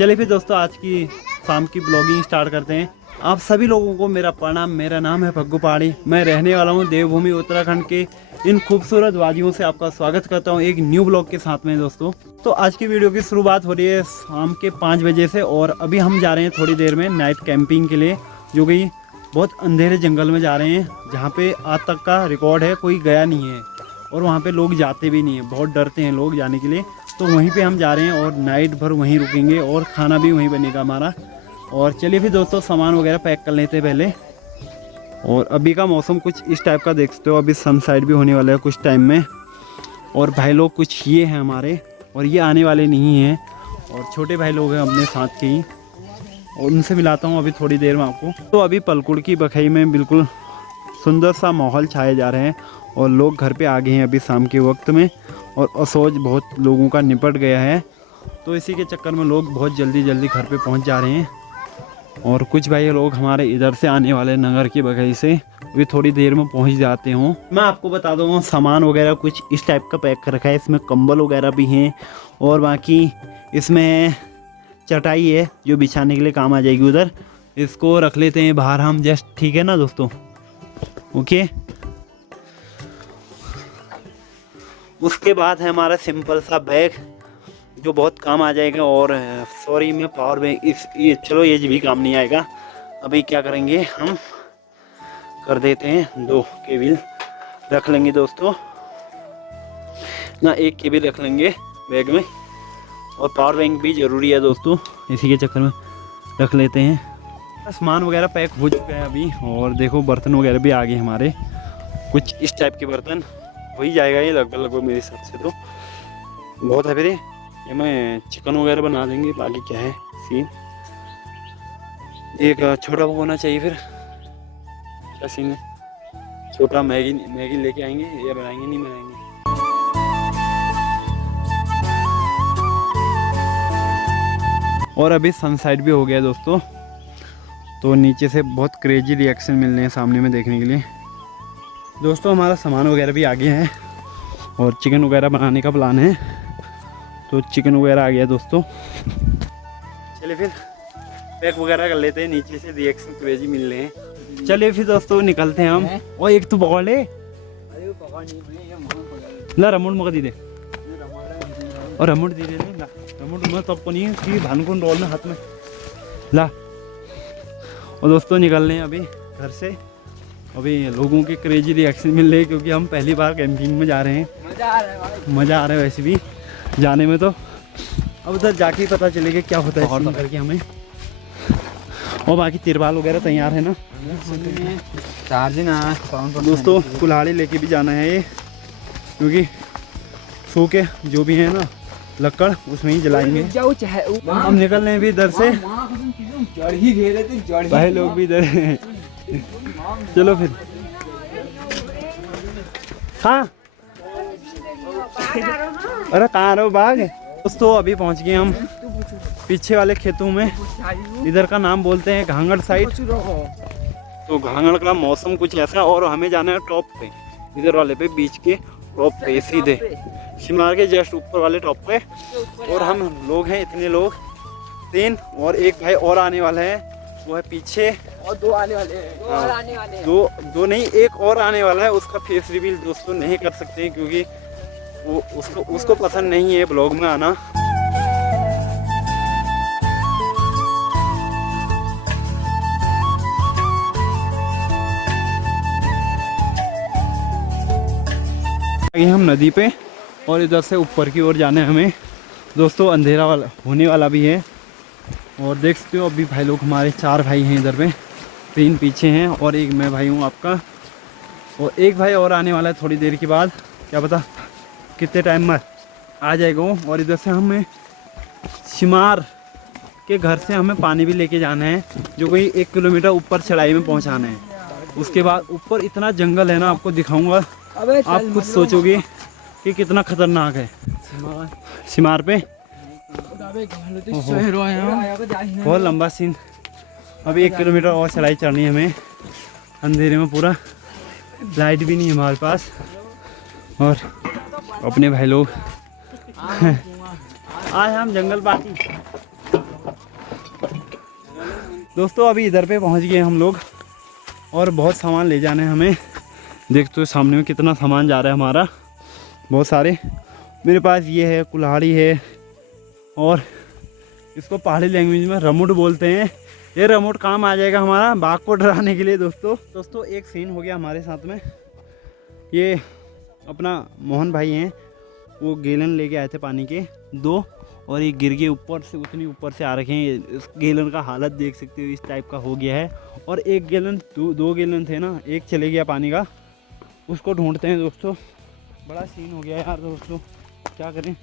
चलिए फिर दोस्तों आज की शाम की ब्लॉगिंग स्टार्ट करते हैं। आप सभी लोगों को मेरा प्रणाम। मेरा नाम है भग्गू पहाड़ी। मैं रहने वाला हूं देवभूमि उत्तराखंड के इन खूबसूरत वादियों से आपका स्वागत करता हूं एक न्यू ब्लॉग के साथ में दोस्तों। तो आज की वीडियो की शुरुआत हो रही है शाम के 5 बजे से और अभी हम जा रहे हैं थोड़ी देर में नाइट कैंपिंग के लिए, जो कि बहुत अंधेरे जंगल में जा रहे हैं जहाँ पे आज तक का रिकॉर्ड है कोई गया नहीं है और वहाँ पे लोग जाते भी नहीं हैं, बहुत डरते हैं लोग जाने के लिए। तो वहीं पे हम जा रहे हैं और नाइट भर वहीं रुकेंगे और खाना भी वहीं बनेगा हमारा। और चलिए फिर दोस्तों सामान वगैरह पैक कर लेते हैं पहले। और अभी का मौसम कुछ इस टाइप का देख सकते हो, अभी सनसाइड भी होने वाला है कुछ टाइम में। और भाई लोग कुछ ये हैं हमारे और ये आने वाले नहीं हैं और छोटे भाई लोग हैं अपने साथ के ही और उनसे मिलाता हूँ अभी थोड़ी देर में आपको। तो अभी पलकुड़ की बखई में बिल्कुल सुंदर सा माहौल छाए जा रहे हैं और लोग घर पे आ गए हैं अभी शाम के वक्त में और असोज बहुत लोगों का निपट गया है। तो इसी के चक्कर में लोग बहुत जल्दी घर पे पहुंच जा रहे हैं। और कुछ भाई लोग हमारे इधर से आने वाले नगर की बगई से भी थोड़ी देर में पहुंच जाते हों। मैं आपको बता दूँ सामान वगैरह कुछ इस टाइप का पैक कर रखा है। इसमें कंबल वगैरह भी हैं और बाकी इसमें चटाई है जो बिछाने के लिए काम आ जाएगी। उधर इसको रख लेते हैं बाहर हम जस्ट, ठीक है ना दोस्तों? ओके। उसके बाद है हमारा सिंपल सा बैग जो बहुत काम आ जाएगा। और सॉरी मैं पावर बैंक चलो ये भी काम नहीं आएगा। अभी क्या करेंगे हम कर देते हैं 2 केबल रख लेंगे दोस्तों ना, 1 केबल रख लेंगे बैग में और पावर बैंक भी ज़रूरी है दोस्तों, इसी के चक्कर में रख लेते हैं। सामान वगैरह पैक हो चुका है अभी और देखो बर्तन वगैरह भी आ गए हमारे, कुछ इस टाइप के बर्तन हो ही जाएगा ये लगभग मेरे हिसाब से। तो बहुत है फिर ये मैं चिकन वगैरह बना देंगे, बाकी क्या है सीन। एक छोटा वो होना चाहिए, फिर क्या सीन है, छोटा मैगी लेके आएंगे या बनाएंगे नहीं बनाएंगे। और अभी सनसाइड भी हो गया दोस्तों, तो नीचे से बहुत क्रेजी रिएक्शन मिल रहे हैं सामने में देखने के लिए। दोस्तों हमारा सामान वगैरह भी आ गया है और चिकन वगैरह बनाने का प्लान है, तो चिकन वगैरह आ गया दोस्तों। चलिए फिर पैक वगैरह कर लेते हैं, नीचे से रिएक्शन क्रेजी मिल रहे हैं। चलिए फिर दोस्तों निकलते हैं हम। और एक तो पकड़ ले ला रमुड़ मग दी दे और रमुड़ दी दे ला रमुड़ में तब को नहीं कि भानकुन रोल में हाथ में ला। और दोस्तों निकल रहे हैं अभी घर से। अभी लोगों के क्रेजी रिएक्शन मिल रहे हैं क्योंकि हम पहली बार कैंपिंग में जा रहे हैं। मज़ा आ रहा है वैसे भी जाने में। तो अब उधर जाके पता चलेगा क्या होता है करके हमें। और बाकी तिरपाल वगैरह तैयार है ना दोस्तों। कुल्हाड़ी लेके भी जाना है ये, क्योंकि सूखे जो भी है ना लकड़ उसमें ही जलाएंगे। हम निकल रहे हैं भी इधर से, भाई लोग भी इधर हैं। चलो फिर। हाँ अरे कहाँ रहो बाघ। दोस्तों अभी पहुंच गए हम पीछे वाले खेतों में, इधर का नाम बोलते हैं घांगड़ साइड। तो घांगड़ का मौसम कुछ ऐसा और हमें जाना है टॉप पे, इधर वाले पे बीच के टॉप पे सीधे शिमला के जस्ट ऊपर वाले टॉप पे। और हम लोग हैं इतने लोग 3 और एक भाई और आने वाला है वो है पीछे और 2 आने वाले हैं। और आने वाले हैं। दो नहीं एक और आने वाला है, उसका फेस रिवील दोस्तों नहीं कर सकते हैं क्योंकि वो उसको पसंद नहीं है ब्लॉग में आना। हम नदी पे और इधर से ऊपर की ओर जाना है हमें दोस्तों। अंधेरा वाला होने वाला भी है और देख सकते हो अभी भाई लोग हमारे 4 भाई हैं इधर पे, 3 पीछे हैं और एक मैं भाई हूँ आपका। और एक भाई और आने वाला है थोड़ी देर के बाद, क्या पता कितने टाइम में आ जाएगा वो। और इधर से हमें शिमार के घर से हमें पानी भी लेके जाना है, जो कोई 1 किलोमीटर ऊपर चढ़ाई में पहुँचाना है। उसके बाद ऊपर इतना जंगल है ना, आपको दिखाऊँगा, आप कुछ सोचोगे कि कितना खतरनाक है शिमार पे। बहुत लंबा सीन। अभी 1 किलोमीटर और चढ़ाई चढ़नी है हमें, अंधेरे में पूरा, लाइट भी नहीं है हमारे पास। और अपने भाई लोग आज हम जंगल पार्टी दोस्तों अभी इधर पे पहुंच गए हम लोग और बहुत सामान ले जाना है हमें। देखते हो सामने में कितना सामान जा रहा है हमारा, बहुत सारे। मेरे पास ये है, कुल्हाड़ी है और इसको पहाड़ी लैंग्वेज में रमुट बोलते हैं। ये रमुट काम आ जाएगा हमारा बाघ को डराने के लिए। दोस्तों एक सीन हो गया हमारे साथ में। ये अपना मोहन भाई हैं, वो गैलन लेके आए थे पानी के 2 और ये गिर गए ऊपर से, उतनी ऊपर से आ रखे हैं। इस गैलन का हालत देख सकते हो, इस टाइप का हो गया है। और एक गैलन 2 गैलन थे ना, एक चले गया पानी का, उसको ढूंढते हैं दोस्तों। बड़ा सीन हो गया यार दोस्तों, क्या करें।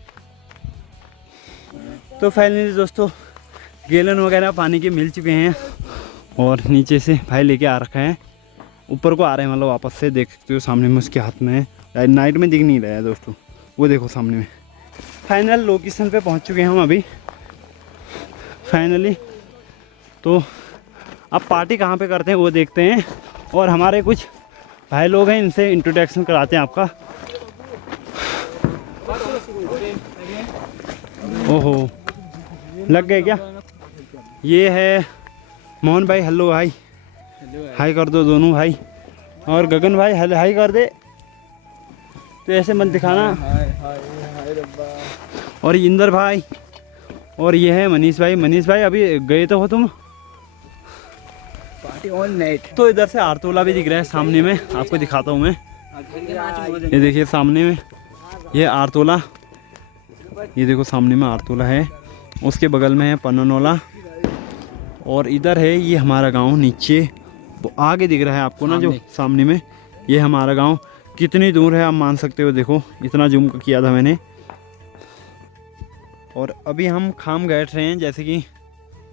तो फाइनली दोस्तों गैलन वगैरह पानी के मिल चुके हैं और नीचे से भाई लेके आ रखा है, ऊपर को आ रहे हैं मतलब वापस से। देख सकते हो सामने में उसके हाथ में है, नाइट में दिख नहीं रहा है दोस्तों, वो देखो सामने में। फाइनल लोकेशन पे पहुंच चुके हैं हम अभी फाइनली। तो अब पार्टी कहाँ पे करते हैं वो देखते हैं और हमारे कुछ भाई लोग हैं, इनसे इंट्रोडक्शन कराते हैं आपका। ओहो लग गए क्या? ये है मोहन भाई, हेलो भाई, हाई कर दो दोनों भाई। और गगन भाई हाई कर दे, तो ऐसे मत दिखाना। और इंदर भाई, और ये है मनीष भाई। मनीष भाई अभी गए तो हो तुम पार्टी ऑल नाइट। तो इधर से आरतोला भी दिख रहा है सामने में, आपको दिखाता हूँ मैं। ये देखिए सामने में ये आरतोला, ये देखो सामने में आरतोला है, उसके बगल में है पन्ननौला और इधर है ये हमारा गांव। नीचे वो आगे दिख रहा है आपको ना, जो सामने में, ये हमारा गांव। कितनी दूर है आप मान सकते हो, देखो इतना जूम किया था मैंने। और अभी हम खाम बैठ रहे हैं, जैसे कि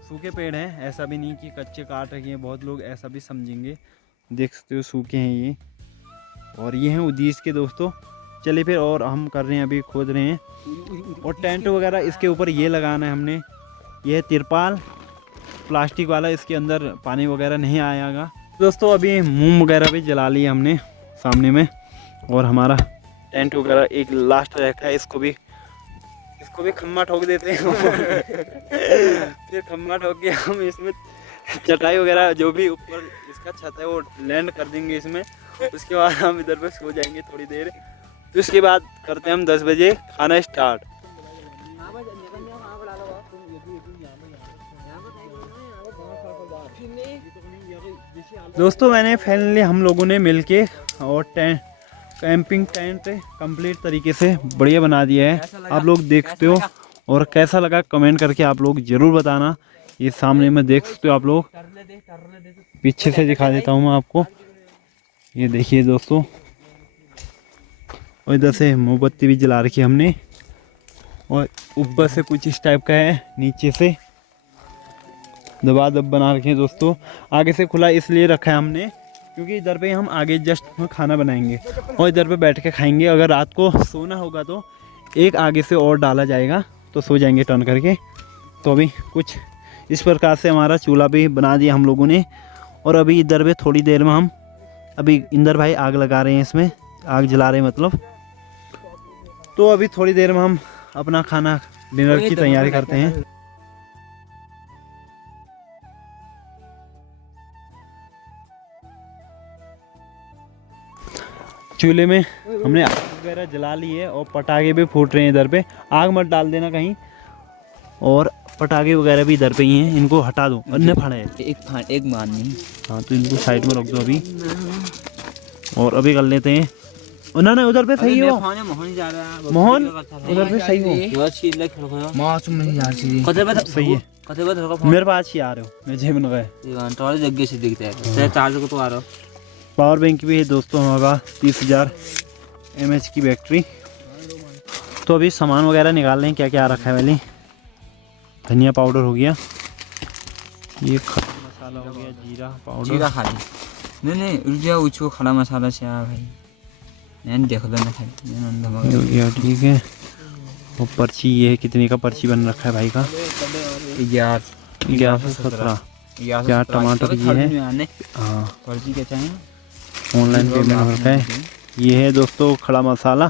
सूखे पेड़ हैं, ऐसा भी नहीं कि कच्चे काट रखे हैं, बहुत लोग ऐसा भी समझेंगे। देख सकते हो सूखे हैं ये, और ये हैं उदीस के दोस्तों। चलिए फिर, और हम कर रहे हैं अभी, खोद रहे हैं। और टेंट वगैरह इसके ऊपर ये लगाना है हमने, ये है तिरपाल प्लास्टिक वाला, इसके अंदर पानी वगैरह नहीं आएगा दोस्तों। अभी मोम वगैरह भी जला लिए हमने सामने में, और हमारा टेंट वगैरह एक लास्ट रखा है, इसको भी खम्मा ठोक देते हैं। फिर खम्मा ठोक के हम इसमें चटाई वगैरह जो भी ऊपर इसका छत है वो लैंड कर देंगे इसमें। उसके बाद हम इधर पे सो जाएंगे थोड़ी देर। तो उसके बाद करते हैं हम 10 बजे खाना स्टार्ट। दोस्तों मैंने फाइनली हम लोगों ने मिलके और कैंपिंग टेंट कंप्लीट तरीके से बढ़िया बना दिया है, आप लोग देखते हो। और कैसा लगा कमेंट करके आप लोग ज़रूर बताना। ये सामने में देख सकते हो आप लोग, पीछे से दिखा देता हूँ मैं आपको, ये देखिए दोस्तों। और इधर से मोमबत्ती भी जला रखी है हमने, और ऊपर से कुछ इस टाइप का है, नीचे से दबा बना रखे हैं दोस्तों। आगे से खुला इसलिए रखा है हमने क्योंकि इधर पे हम आगे जस्ट खाना बनाएंगे और इधर पे बैठ के खाएंगे। अगर रात को सोना होगा तो एक आगे से और डाला जाएगा, तो सो जाएंगे टर्न करके। तो अभी कुछ इस प्रकार से हमारा चूल्हा भी बना दिया हम लोगों ने। और अभी इधर पे थोड़ी देर में हम, अभी इंदर भाई आग लगा रहे हैं, इसमें आग जला रहे हैं मतलब। तो अभी थोड़ी देर में हम अपना खाना डिनर की तैयारी करते हैं। चूल्हे में हमने आग वगैरह जला ली है और पटाखे भी फूट रहे हैं इधर पे। आग मत डाल देना कहीं, और पटाखे वगैरह भी इधर पे ही हैं, इनको हटा दो। अन्य फाड़ा है एक मान नहीं, हाँ तो इनको साइड में रख दो अभी। और अभी कर लेते हैं। ना उधर पे सही हो मोहन, उधर पे सही हो, सही है। मेरे पास ही आ रहे हो, मैं जेब में गए जगह से दिखता है। चार्ज को तो आ रहा हो। पावर बैंक भी है दोस्तों हमारा 30,000 mAh की बैटरी। तो अभी सामान वगैरह निकाल रहे हैं, क्या क्या रखा है। पहले धनिया पाउडर हो गया, ये खड़ा मसाला हो गया, जीरा पाउडर, जीरा खाली नहीं रुझा उसको खड़ा मसाला से भाई नहीं देख लो ना खाली हो गया। ठीक है, वो पर्ची, ये है कितने का पर्ची बन रखा है भाई का, 1117। क्या टमाटर ये है, हाँ पर्ची क्या चाहिए, ऑनलाइन पेमेंट हो रखा है। ये है दोस्तों खड़ा मसाला,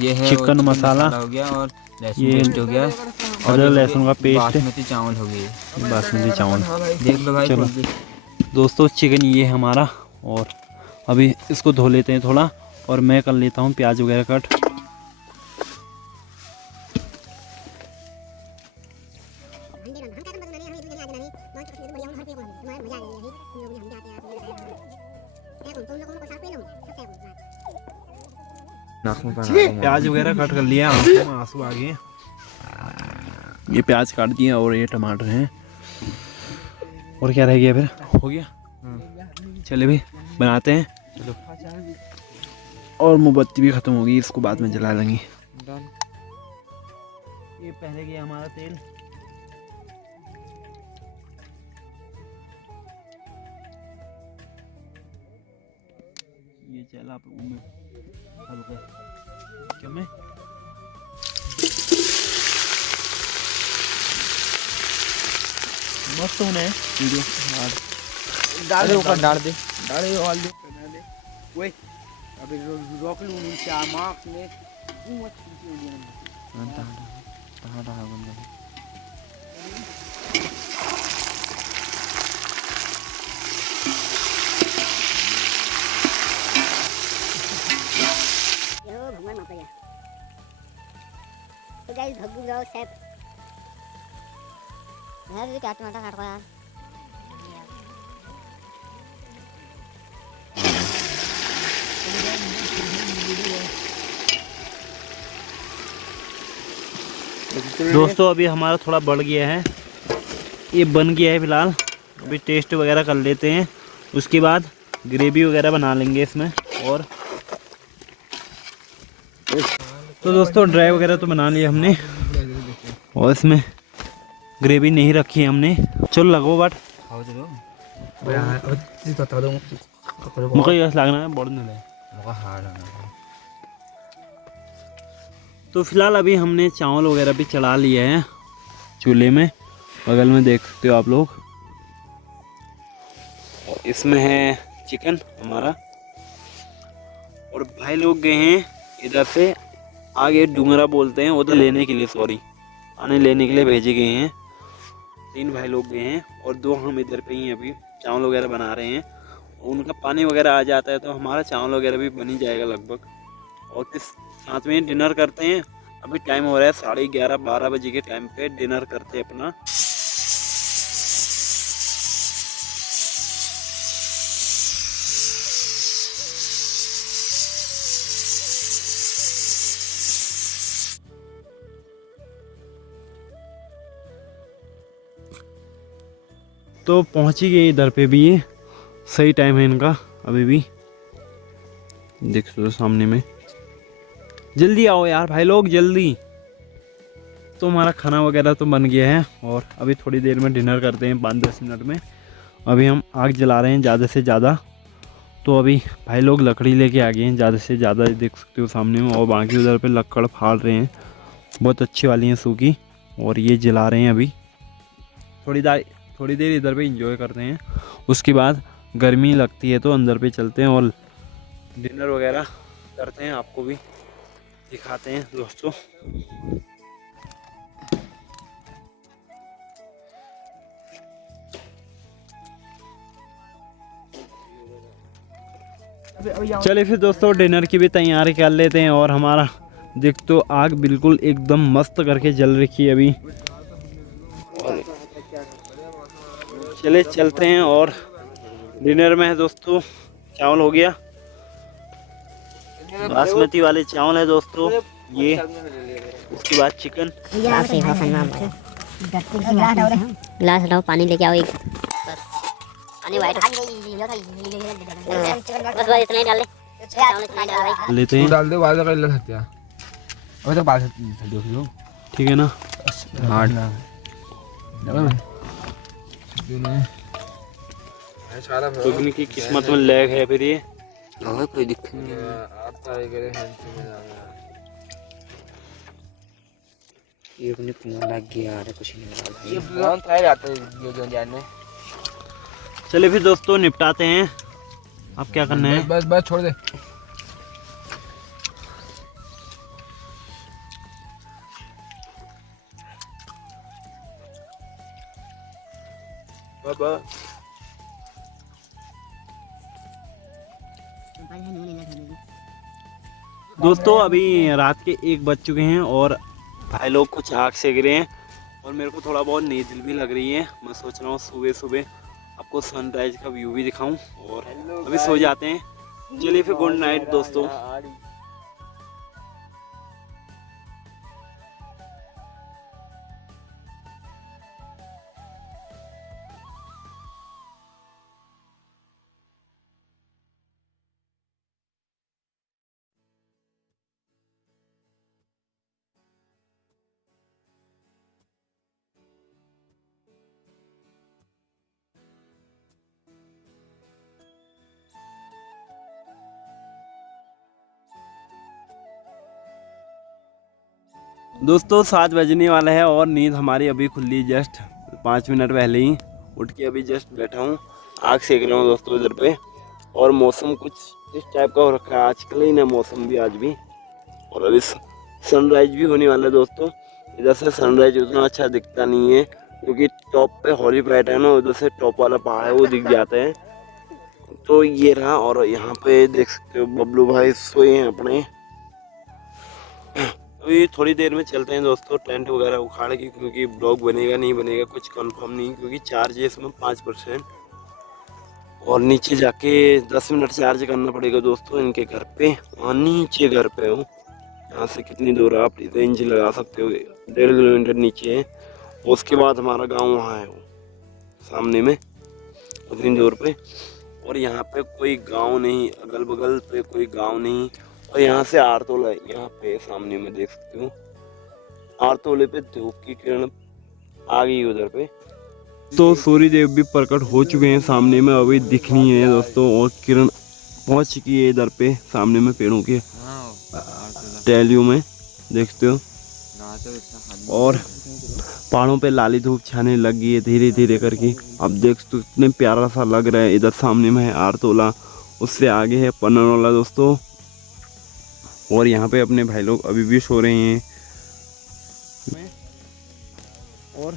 ये है चिकन मसाला हो गया, और ये पेस्ट हो गया अदरक लहसुन का पेस्ट, बासमती चावल हो गए, बासमती चावल। देख लो भाई। चलो दोस्तों, चिकन ये है हमारा, और अभी इसको धो लेते हैं थोड़ा, और मैं कर लेता हूँ प्याज वगैरह कट। प्याज वगैरह कट कर लिया, आंखों में आंसू आ गए। ये प्याज काट दिया और ये टमाटर हैं, और क्या रह गया फिर? हो गया। चले भी बनाते हैं। चलो, और मोमबत्ती भी खत्म होगी, इसको बाद में जला लेंगे। ये पहले गया हमारा तेल, ये चला आप में हल्का क्या में मस्त होना है वीडियो। डाल दे ऊपर, डाल दे ओए अभी रोक लूं नीचे मार्क्स में मत भगवान माफ तो गाइस भग्गू जाओ सेफ यार, क्या टमाटर काट रहा यार। दोस्तों अभी हमारा थोड़ा बढ़ गया है, ये बन गया है फिलहाल। अभी टेस्ट वगैरह कर लेते हैं, उसके बाद ग्रेवी वगैरह बना लेंगे इसमें। और तो दोस्तों ड्राई वगैरह तो बना लिया हमने, और इसमें ग्रेवी नहीं रखी है हमने। चलो लगो बाट मुझे लगना है बढ़ नहीं। तो फिलहाल अभी हमने चावल वगैरह भी चढ़ा लिया है चूल्हे में, बगल में देख सकते हो आप लोग। और इसमें है चिकन हमारा, और भाई लोग गए हैं इधर से आगे, डूंगरा बोलते हैं उधर लेने के लिए, सॉरी आने लेने के लिए भेजे गए हैं। 3 भाई लोग गए हैं और 2 हम इधर पे ही अभी चावल वगैरह बना रहे हैं। उनका पानी वगैरह आ जाता है तो हमारा चावल वगैरह भी बन ही जाएगा लगभग। और किस साथ में डिनर करते हैं। अभी टाइम हो रहा है 11:30-12 बजे के टाइम पे डिनर करते हैं अपना। तो पहुंच ही गए इधर पे भी, ये सही टाइम है इनका अभी भी, देख सकते सामने में। जल्दी आओ यार भाई लोग जल्दी। तो हमारा खाना वगैरह तो बन गया है, और अभी थोड़ी देर में डिनर करते हैं 5-10 मिनट में। अभी हम आग जला रहे हैं ज़्यादा से ज़्यादा। तो अभी भाई लोग लकड़ी लेके आ गए हैं ज़्यादा से ज़्यादा, देख सकते हो सामने में। और बाकी उधर पे लकड़ फाड़ रहे हैं, बहुत अच्छी वाली हैं सूखी, और ये जला रहे हैं अभी। थोड़ी देर इधर पे एंजॉय करते हैं, उसके बाद गर्मी लगती है तो अंदर पे चलते हैं और डिनर वगैरह करते हैं, आपको भी दिखाते हैं दोस्तों। चलिए फिर दोस्तों डिनर की भी तैयारी कर लेते हैं। और हमारा देख तो आग बिल्कुल एकदम मस्त करके जल रखी है अभी। चले चलते हैं। और डिनर में है दोस्तों चावल हो गया, बासमती वाले चावल है दोस्तों ये। उसके बाद चिकन। गिलास हटाओ, पानी लेके आओ एक, पानी वाइट बस इतना ही डाल ले लेते हैं। डाल दे वाला कर ले सकते हैं। अबे तो बात देखो ठीक है ना। हार्ड तो की किस्मत में लैग है फिर ये। कोई दिक्कत नहीं है। ये अपने फोन लग गया यार, कुछ नहीं लगा भाई। ये फोन था जाता है जो जानने। चलिए फिर दोस्तों निपटाते हैं। अब क्या करना है? बस बस छोड़ दे। बाबा दोस्तों अभी रात के 1 बज चुके हैं और भाई लोग कुछ आग सेक रहे हैं और मेरे को थोड़ा बहुत नींद भी लग रही है। मैं सोच रहा हूँ सुबह सुबह आपको सनराइज का व्यू भी दिखाऊं और अभी सो जाते हैं। चलिए फिर गुड नाइट दोस्तों। दोस्तों 7 बजने वाला है और नींद हमारी अभी खुली जस्ट 5 मिनट पहले ही। उठ के अभी जस्ट बैठा हूँ, आग सेक रहा हूँ दोस्तों इधर पे। और मौसम कुछ इस टाइप का हो रखा है आजकल ही ना, मौसम भी आज भी। और अभी सनराइज भी होने वाला है दोस्तों। इधर से सनराइज उतना अच्छा दिखता नहीं है क्योंकि टॉप पे हॉलीपैड है ना, उधर से टॉप वाला पहाड़ है वो दिख जाता है। तो ये रहा। और यहाँ पे देख सकते हो बबलू भाई सोए हैं अपने। अभी थोड़ी देर में चलते हैं दोस्तों टेंट वगैरह उखाड़ के, क्योंकि ब्लॉग बनेगा नहीं बनेगा कुछ कंफर्म नहीं, क्योंकि चार्ज है इसमें 5%। और नीचे जाके 10 मिनट चार्ज करना पड़ेगा दोस्तों इनके घर पे। और नीचे घर पे हूँ, यहाँ से कितनी दूर आप रेंज लगा सकते हो, 1.5 किलोमीटर नीचे है। उसके बाद हमारा गाँव वहाँ है वो सामने में उतनी दूर पे। और यहाँ पे कोई गाँव नहीं, अगल बगल पे कोई गाँव नहीं। और यहाँ से आरतोला यहाँ पे सामने में देख सकते हो, आरतोले पे धूप की किरण आ गई उधर पे। तो सूर्य देव भी प्रकट हो चुके हैं सामने में, अभी दिखनी है दोस्तों। और किरण पहुंच चुकी है इधर पे सामने में पेड़ों के टहलियों में देखते हो। और पहाड़ों पे लाली धूप छाने लग गई है धीरे धीरे करके। अब देख तो इतने प्यारा सा लग रहा है। इधर सामने में है आरतोला, उससे आगे है पनरोला दोस्तों। और यहाँ पे अपने भाई लोग अभी भी सो रहे हैं। और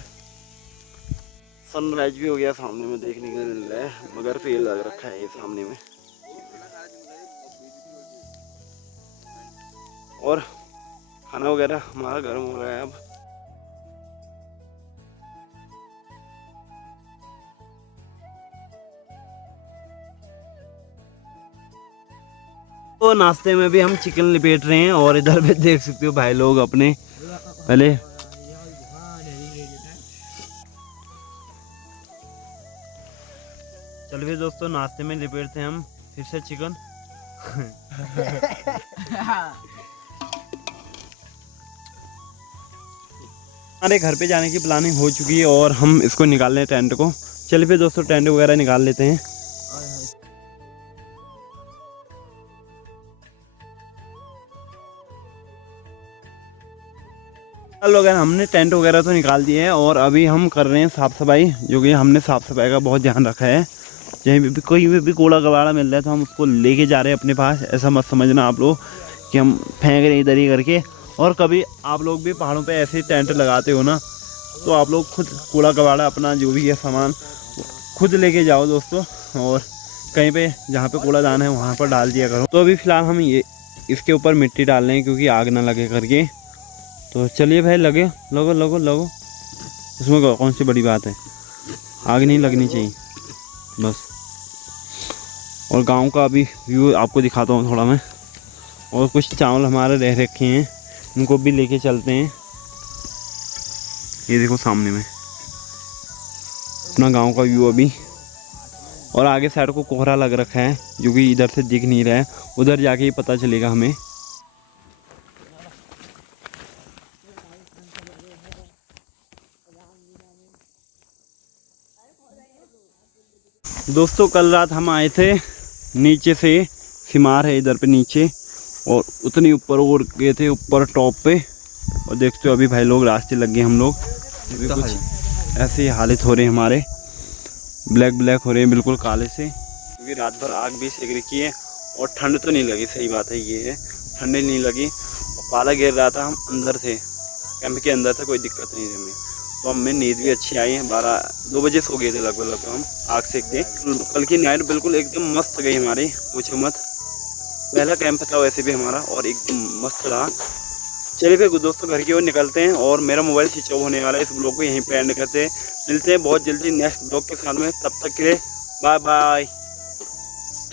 सनराइज भी हो गया सामने में देखने के लिए मिल रहा है, मगर पेड़ लग रखा है ये सामने में। और खाना वगैरह हमारा गर्म हो रहा है अब। तो नाश्ते में भी हम चिकन लिपेट रहे हैं। और इधर भी देख सकते हो भाई लोग अपने पहले चल फिर दोस्तों नाश्ते में लिपेटते हैं हम फिर से चिकन। हमारे घर पे जाने की प्लानिंग हो चुकी है और हम इसको निकाल रहे हैं टेंट को। चलिए फिर दोस्तों टेंट वगैरह निकाल लेते हैं। लोग हमने टेंट वगैरह तो निकाल दिए हैं और अभी हम कर रहे हैं साफ़ सफाई, जो कि हमने साफ़ सफाई का बहुत ध्यान रखा है। कहीं भी कोई भी कूड़ा कबाड़ा मिल रहा है तो हम उसको लेके जा रहे हैं अपने पास। ऐसा मत समझना आप लोग कि हम फेंक रहे इधर ही करके। और कभी आप लोग भी पहाड़ों पे ऐसे टेंट लगाते हो ना, तो आप लोग खुद कूड़ा कबाड़ा अपना जो भी है सामान खुद लेके जाओ दोस्तों। और कहीं पे जहाँ पे कूड़ादान है वहाँ पर डाल दिया करो। तो अभी फ़िलहाल हम ये इसके ऊपर मिट्टी डाल रहे हैं क्योंकि आग ना लगे करके। तो चलिए भाई लगो लगो लगो लगो, इसमें कौन सी बड़ी बात है, आग नहीं लगनी चाहिए बस। और गांव का अभी व्यू आपको दिखाता हूँ थोड़ा मैं। और कुछ चावल हमारे रह रखे हैं, उनको भी लेके चलते हैं। ये देखो सामने में अपना गांव का व्यू अभी। और आगे साइड को कोहरा लग रखा है जो कि इधर से दिख नहीं रहा है, उधर जाके ही पता चलेगा हमें। दोस्तों कल रात हम आए थे नीचे से, सिमार है इधर पे नीचे, और उतनी ऊपर उड़ गए थे ऊपर टॉप पे। और देखते हो अभी भाई लोग रास्ते लग गए हम लोग। कुछ ऐसे हालत हो रहे हैं हमारे, ब्लैक ब्लैक हो रहे हैं बिल्कुल काले से, क्योंकि रात भर आग भी सेक रखी है। और ठंड तो नहीं लगी, सही बात है ये है, ठंड नहीं लगी। और पाला गिर रहा था, हम अंदर थे, कैंप के अंदर था, कोई दिक्कत नहीं थी हमें। तो हमें नींद भी अच्छी आई है। 2 बजे सो गए थे लगभग हम, आग सेक के। कल की नाइट बिल्कुल एकदम मस्त गई हमारी, पूछो मत। पहला कैंप था वैसे भी हमारा और एकदम मस्त रहा। चलिए फिर दोस्तों घर की ओर निकलते हैं और मेरा मोबाइल स्विच ऑफ होने वाला है। इस ब्लॉग को यहीं पे एंड करते हैं। मिलते हैं बहुत जल्दी नेक्स्ट ब्लॉग के साथ में, तब तक के लिए बाय बाय।